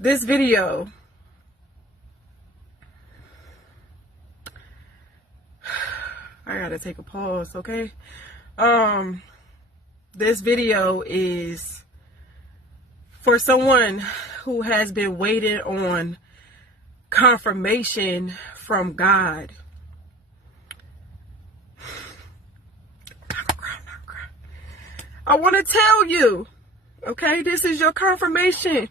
This video I gotta take a pause, okay? This video is for someone who has been waiting on confirmation from God. I want to tell you, okay, this is your confirmation.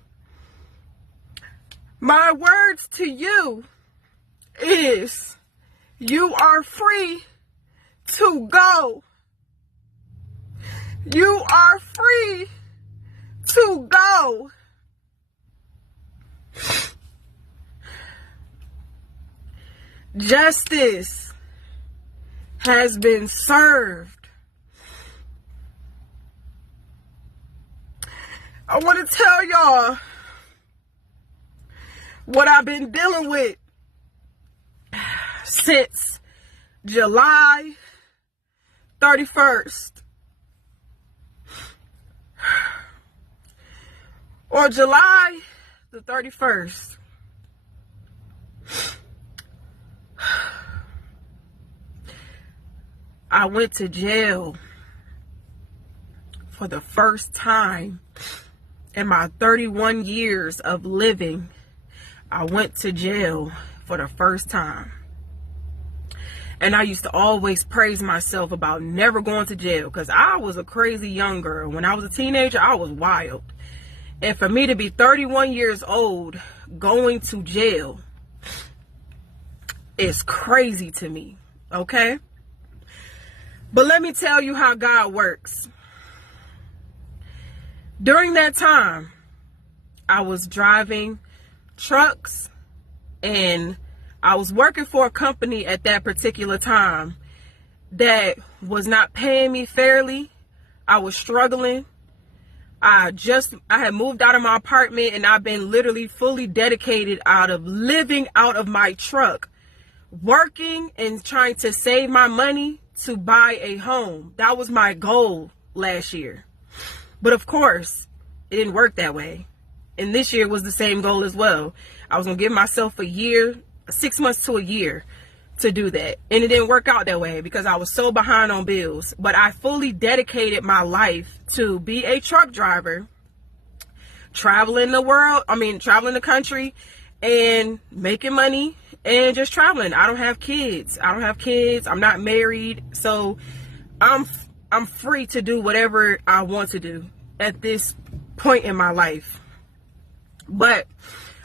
My words to you is, you are free to go. You are free to go. Justice has been served. I want to tell y'all what I've been dealing with since July 31st. On July the 31st, I went to jail for the first time in my 31 years of living. I went to jail for the first time. And I used to always praise myself about never going to jail, because I was a crazy young girl. When I was a teenager, I was wild. And for me to be 31 years old going to jail is crazy to me, okay? But let me tell you how God works. During that time, I was driving trucks and I was working for a company at that particular time that was not paying me fairly. I was struggling. I had moved out of my apartment and I've been literally fully dedicated out of living out of my truck, working and trying to save my money to buy a home. That was my goal last year. But of course, it didn't work that way. And this year was the same goal as well. I was going to give myself a year, 6 months to a year to do that. And it didn't work out that way because I was so behind on bills. But I fully dedicated my life to be a truck driver, traveling the country and making money and just traveling. I don't have kids. I'm not married. So I'm free to do whatever I want to do at this point in my life. But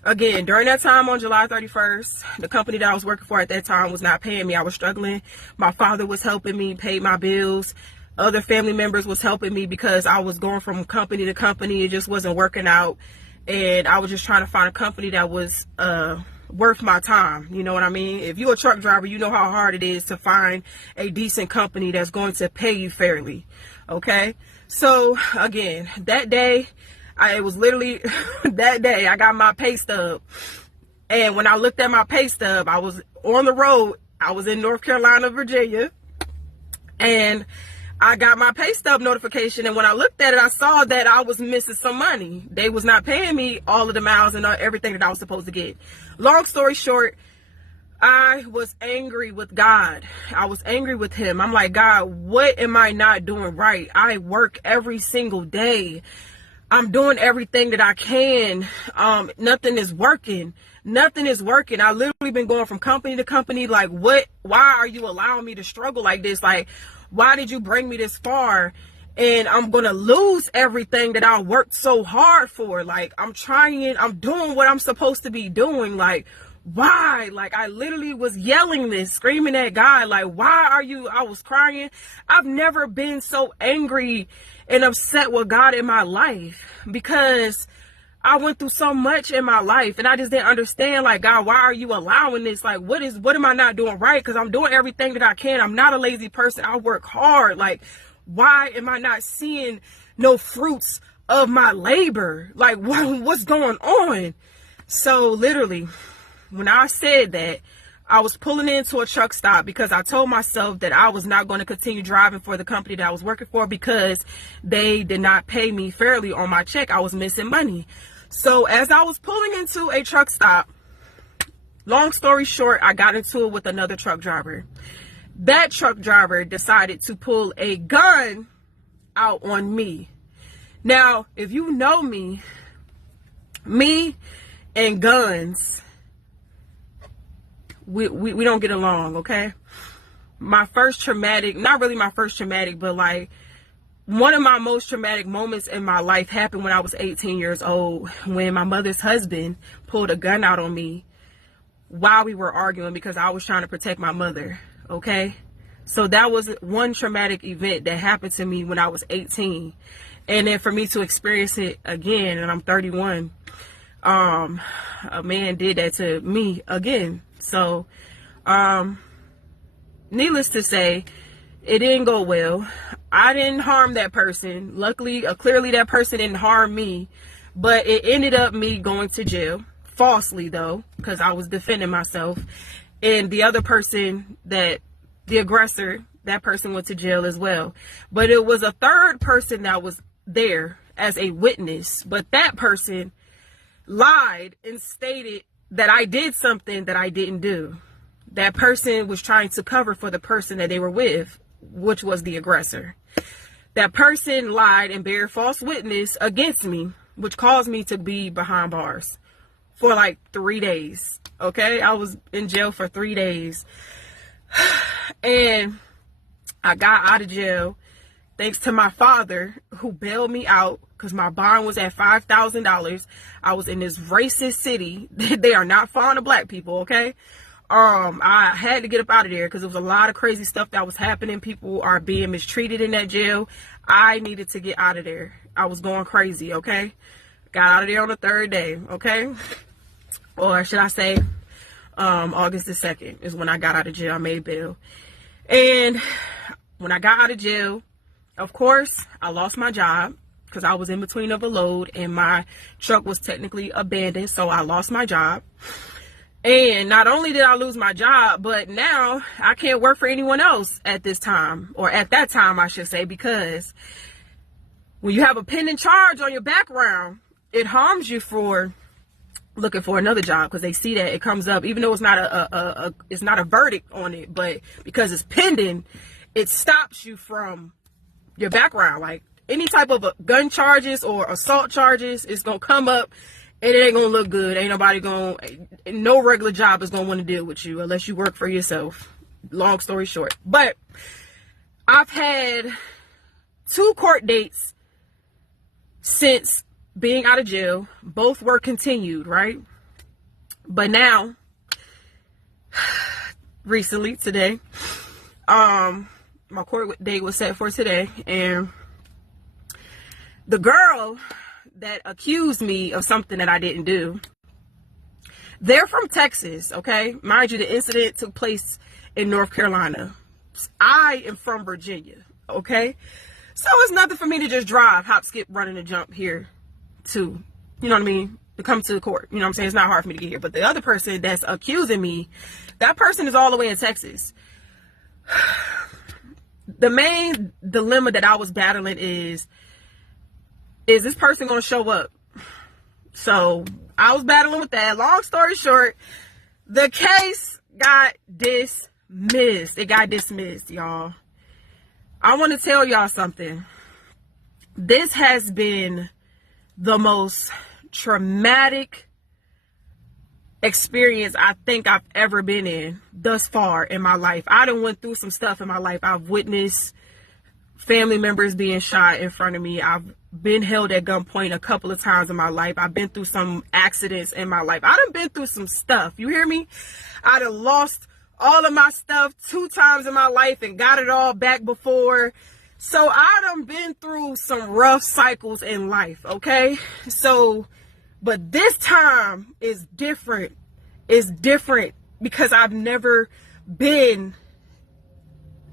again, during that time on July 31st, the company that I was working for at that time was not paying me. I was struggling. My father was helping me pay my bills. Other family members was helping me because I was going from company to company. It just wasn't working out. And I was just trying to find a company that was worth my time. You know what I mean? If you're a truck driver, you know how hard it is to find a decent company that's going to pay you fairly. Okay? So again, that day, it was literally that day I got my pay stub. And when I looked at my pay stub, I was on the road. I was in North Carolina, Virginia. And I got my pay stub notification. And when I looked at it, I saw that I was missing some money. They was not paying me all of the miles and everything that I was supposed to get. Long story short, I was angry with God. I was angry with him. I'm like, God, what am I not doing right? I work every single day. I'm doing everything that I can. Nothing is working. Nothing is working. I literally been going from company to company. Like, why are you allowing me to struggle like this? Like, why did you bring me this far? And I'm going to lose everything that I worked so hard for. Like, I'm doing what I'm supposed to be doing. Like, why? Like, I literally was yelling this, screaming at God. Like, I was crying. I've never been so angry and upset with God in my life because I went through so much in my life and I just didn't understand, like, God, why are you allowing this? Like, what am I not doing right? Because I'm doing everything that I can. I'm not a lazy person. I work hard. Like, why am I not seeing no fruits of my labor? Like, what's going on? So literally, when I said that, I was pulling into a truck stop because I told myself that I was not going to continue driving for the company that I was working for because they did not pay me fairly on my check. I was missing money. So as I was pulling into a truck stop, long story short, I got into it with another truck driver. That truck driver decided to pull a gun out on me. Now, if you know me and guns, we don't get along, okay? My first traumatic, not really my first traumatic, but like one of my most traumatic moments in my life happened when I was 18 years old, when my mother's husband pulled a gun out on me while we were arguing because I was trying to protect my mother, okay? So that was one traumatic event that happened to me when I was 18. And then for me to experience it again, and I'm 31, a man did that to me again. So, needless to say, it didn't go well. I didn't harm that person. Luckily, clearly that person didn't harm me, but it ended up me going to jail. Falsely though, because I was defending myself. And the other person, the aggressor, that person went to jail as well. But it was a third person that was there as a witness, but that person lied and stated that I did something that I didn't do. That person was trying to cover for the person that they were with, which was the aggressor. That person lied and bear false witness against me, which caused me to be behind bars for like 3 days. Okay, I was in jail for 3 days. And I got out of jail thanks to my father, who bailed me out because my bond was at $5,000. I was in this racist city. They are not fond of black people, okay? I had to get up out of there because there was a lot of crazy stuff that was happening. People are being mistreated in that jail. I needed to get out of there. I was going crazy, okay? Got out of there on the 3rd day, okay? Or should I say, August the 2nd is when I got out of jail. I made bail. And when I got out of jail, of course, I lost my job because I was in between of a load and my truck was technically abandoned. So I lost my job. And not only did I lose my job, but now I can't work for anyone else at this time, or at that time, I should say, because when you have a pending charge on your background, it harms you for looking for another job, because they see that it comes up, even though it's not a verdict on it, but because it's pending, it stops you from your background. Like any type of gun charges or assault charges, it's gonna come up. And it ain't gonna look good. Ain't nobody no regular job is gonna want to deal with you unless you work for yourself. Long story short. But I've had 2 court dates since being out of jail. Both were continued, right? But now, recently, today, my court date was set for today. And the girl that accused me of something that I didn't do, they're from Texas, okay? Mind you, the incident took place in North Carolina. I am from Virginia, okay? So it's nothing for me to just drive, hop, skip, run, and jump here to, you know what I mean, to come to the court. You know what I'm saying? It's not hard for me to get here. But the other person that's accusing me, that person is all the way in Texas. The main dilemma that I was battling is this person going to show up? So I was battling with that. Long story short, the case got dismissed. It got dismissed, y'all. I want to tell y'all something. This has been the most traumatic experience I think I've ever been in thus far in my life. I done went through some stuff in my life. I've witnessed family members being shot in front of me. I've been held at gunpoint a couple of times in my life. I've been through some accidents in my life. I done been through some stuff. You hear me? I done lost all of my stuff 2 times in my life and got it all back before. So I done been through some rough cycles in life, okay? So, but this time is different. It's different because I've never been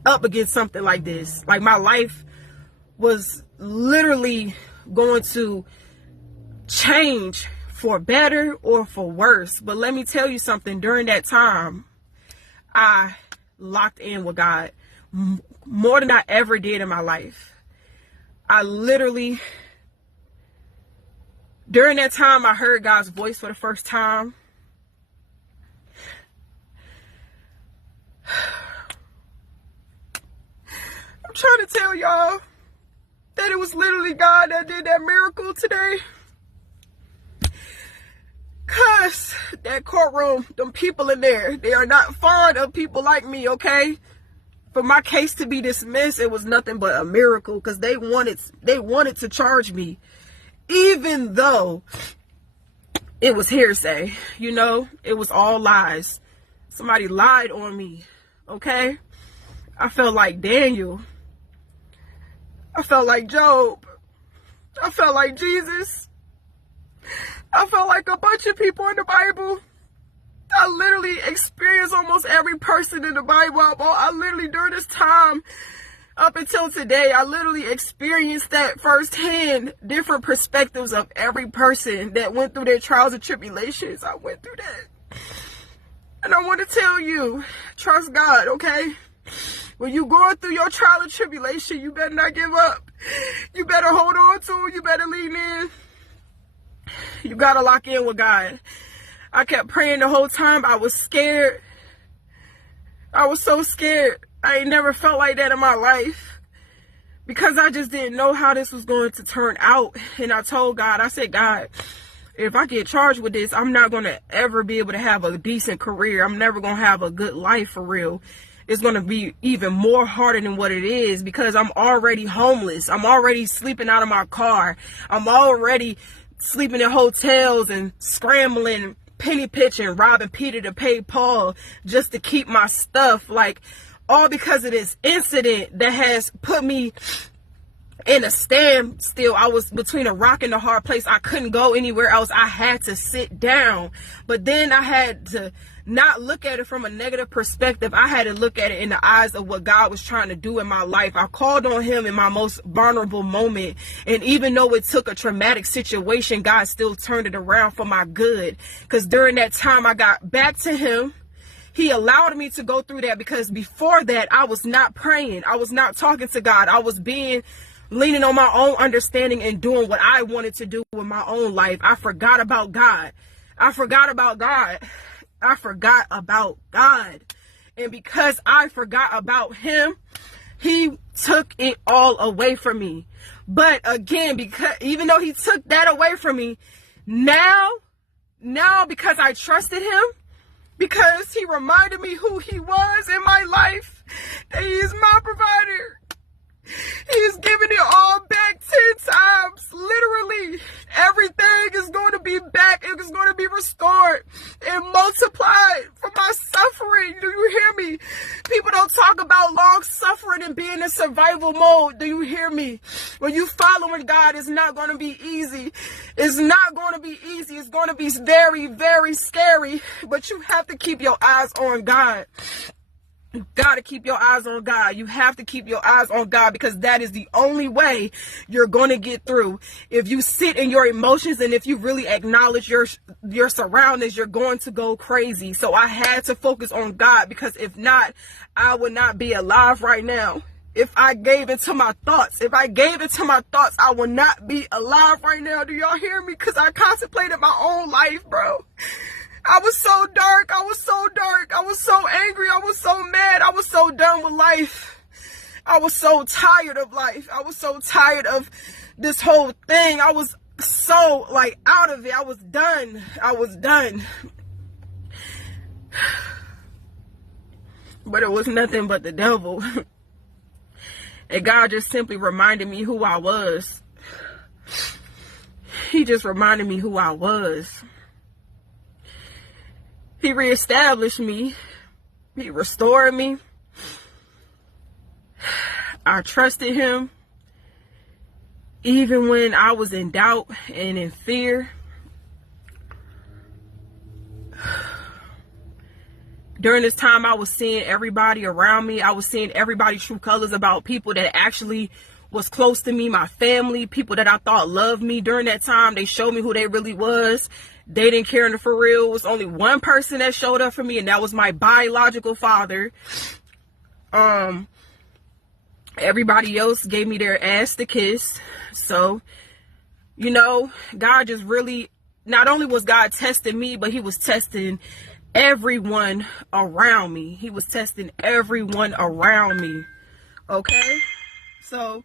up against something like this. Like my life was literally going to change for better or for worse. But let me tell you something, during that time, I locked in with God more than I ever did in my life. I literally During that time, I heard God's voice for the first time. I'm trying to tell y'all that it was literally God that did that miracle today. Cause that courtroom, them people in there, they are not fond of people like me, okay? For my case to be dismissed, it was nothing but a miracle, because they wanted to charge me, even though it was hearsay. You know, it was all lies. Somebody lied on me, okay? I felt like Daniel. I felt like Job. I felt like Jesus. I felt like a bunch of people in the Bible. I literally experienced almost every person in the Bible. I literally, during this time, up until today, I literally experienced that firsthand, different perspectives of every person that went through their trials and tribulations. I went through that. And I want to tell you, trust God, okay? When you going through your trial and tribulation, you better not give up. You better hold on to it. You better lean in. You gotta lock in with God. I kept praying the whole time. I was scared. I was so scared. I ain't never felt like that in my life, because I just didn't know how this was going to turn out. And I told God, I said, God, if I get charged with this, I'm not going to ever be able to have a decent career. I'm never going to have a good life for real. It's going to be even more harder than what it is, because I'm already homeless. I'm already sleeping out of my car. I'm already sleeping in hotels and scrambling, penny pitching, robbing Peter to pay Paul just to keep my stuff. Like, all because of this incident that has put me in a standstill. I was between a rock and a hard place. I couldn't go anywhere else. I had to sit down. But then I had to not look at it from a negative perspective. I had to look at it in the eyes of what God was trying to do in my life. I called on him in my most vulnerable moment. And even though it took a traumatic situation, God still turned it around for my good. Because during that time, I got back to him. He allowed me to go through that, because before that, I was not praying. I was not talking to God. I was leaning on my own understanding and doing what I wanted to do with my own life. I forgot about God. I forgot about God. I forgot about God. And because I forgot about him, he took it all away from me. But again, because even though he took that away from me, now because I trusted him, because he reminded me who he was in my life, that he is my provider. He's giving it all back 10 times. Literally, everything is going to be back. It is going to be restored and multiplied for my suffering. Do you hear me? People don't talk about long suffering and being in survival mode. Do you hear me? When you following God, it's not going to be easy. It's not going to be easy. It's going to be very, very scary. But you have to keep your eyes on God. You gotta keep your eyes on God. You have to keep your eyes on God, because that is the only way you're going to get through. If you sit in your emotions and if you really acknowledge your surroundings, you're going to go crazy. So I had to focus on God, because if not, I would not be alive right now. If I gave into my thoughts, I would not be alive right now. Do y'all hear me? Because I contemplated my own life, bro. I was so dark. I was so angry. I was so mad. I was so done with life. I was so tired of life. I was so tired of this whole thing. I was so out of it. I was done. But it was nothing but the devil. And God just simply reminded me who I was. He just reminded me who I was. He reestablished me. He restored me. I trusted him. Even when I was in doubt and in fear. During this time, I was seeing everybody around me. I was seeing everybody's true colors about people that actually was close to me, my family, people that I thought loved me. During that time, they showed me who they really was. They didn't care for real. It was only one person that showed up for me, and that was my biological father. Everybody else gave me their ass to kiss. So You know, God just really, not only was God testing me, but he was testing everyone around me. He was testing everyone around me. Okay? So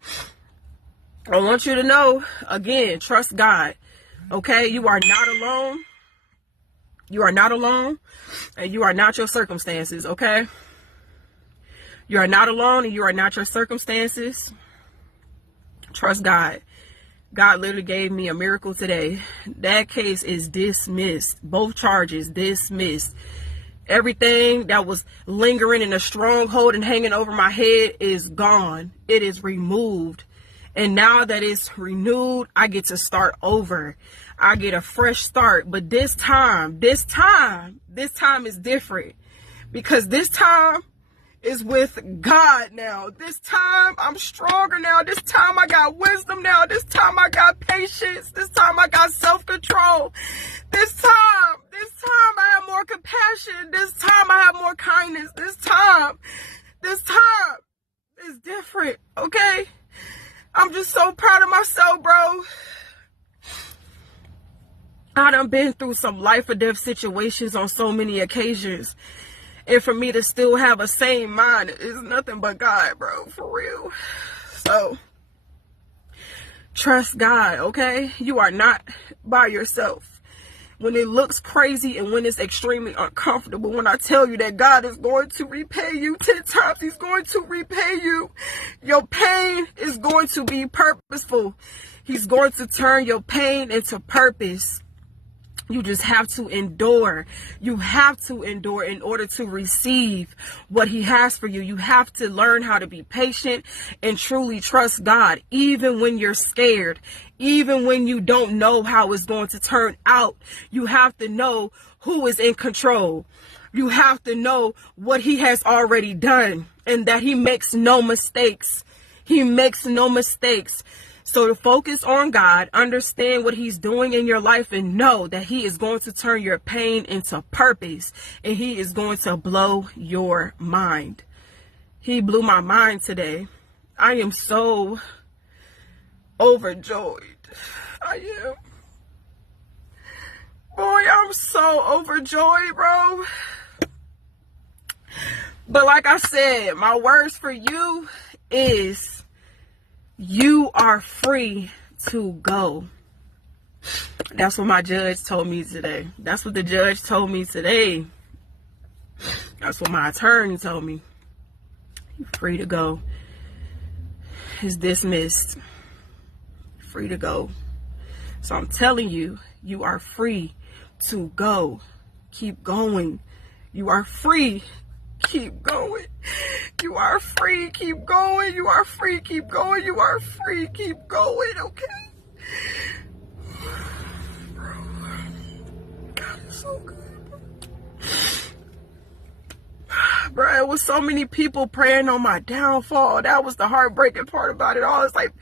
I want you to know, again, trust God. Okay? You are not alone. You are not alone, and you are not your circumstances. Okay? You are not alone, and you are not your circumstances. Trust God. God literally gave me a miracle today. That case is dismissed. Both charges dismissed. Everything that was lingering in a stronghold and hanging over my head is gone. It is removed. And now that it's renewed, I get to start over. I get a fresh start. But this time is different. Because this time is with God now. This time I'm stronger now. This time I got wisdom now. This time I got patience. This time I got self-control. This time I have more compassion. This time I have more kindness. This time is different. Okay? I'm just so proud of myself, bro. I done been through some life or death situations on so many occasions. And for me to still have a sane mind is nothing but God, bro, for real. So, trust God, okay? You are not by yourself. When it looks crazy and when it's extremely uncomfortable, when I tell you that God is going to repay you 10 times, he's going to repay you. Your pain is going to be purposeful. He's going to turn your pain into purpose. You just have to endure. You have to endure in order to receive what he has for you. You have to learn how to be patient and truly trust God, even when you're scared, even when you don't know how it's going to turn out. You have to know who is in control. You have to know what he has already done and that he makes no mistakes. He makes no mistakes. So to focus on God, understand what he's doing in your life, and know that he is going to turn your pain into purpose, and he is going to blow your mind. He blew my mind today. I am so overjoyed. I am. Boy, I'm so overjoyed, bro. But like I said, my words for you is, you are free to go. That's what my judge told me today. That's what the judge told me today. That's what my attorney told me. You're free to go. It's dismissed. Free to go. So I'm telling you, you are free to go. Keep going. You are free. Keep going. You are free. Keep going. You are free. Keep going. You are free. Keep going. Okay? Bro. God is so good, bro. Bro, it was so many people praying on my downfall. That was the heartbreaking part about it all. It's like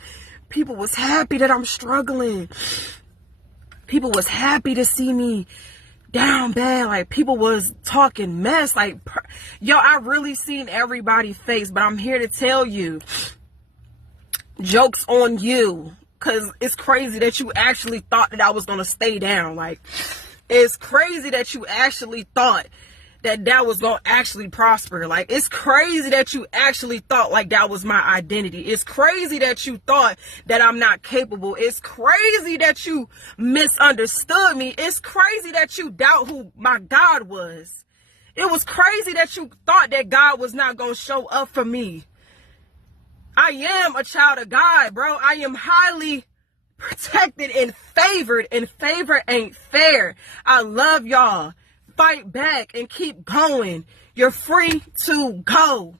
people was happy that I'm struggling. People was happy to see me down bad. Like, people was talking mess. Like, yo, I really seen everybody's face, but I'm here to tell you, joke's on you, because it's crazy that you actually thought that I was gonna stay down. Like, it's crazy that you actually thought that was gonna actually prosper. Like, it's crazy that you actually thought like that was my identity. It's crazy that you thought that I'm not capable. It's crazy that you misunderstood me. It's crazy that you doubt who my God was. It was crazy that you thought that God was not gonna show up for me. I am a child of God, bro. I am highly protected and favored, and favor ain't fair. I love y'all. Fight back and keep going. You're free to go.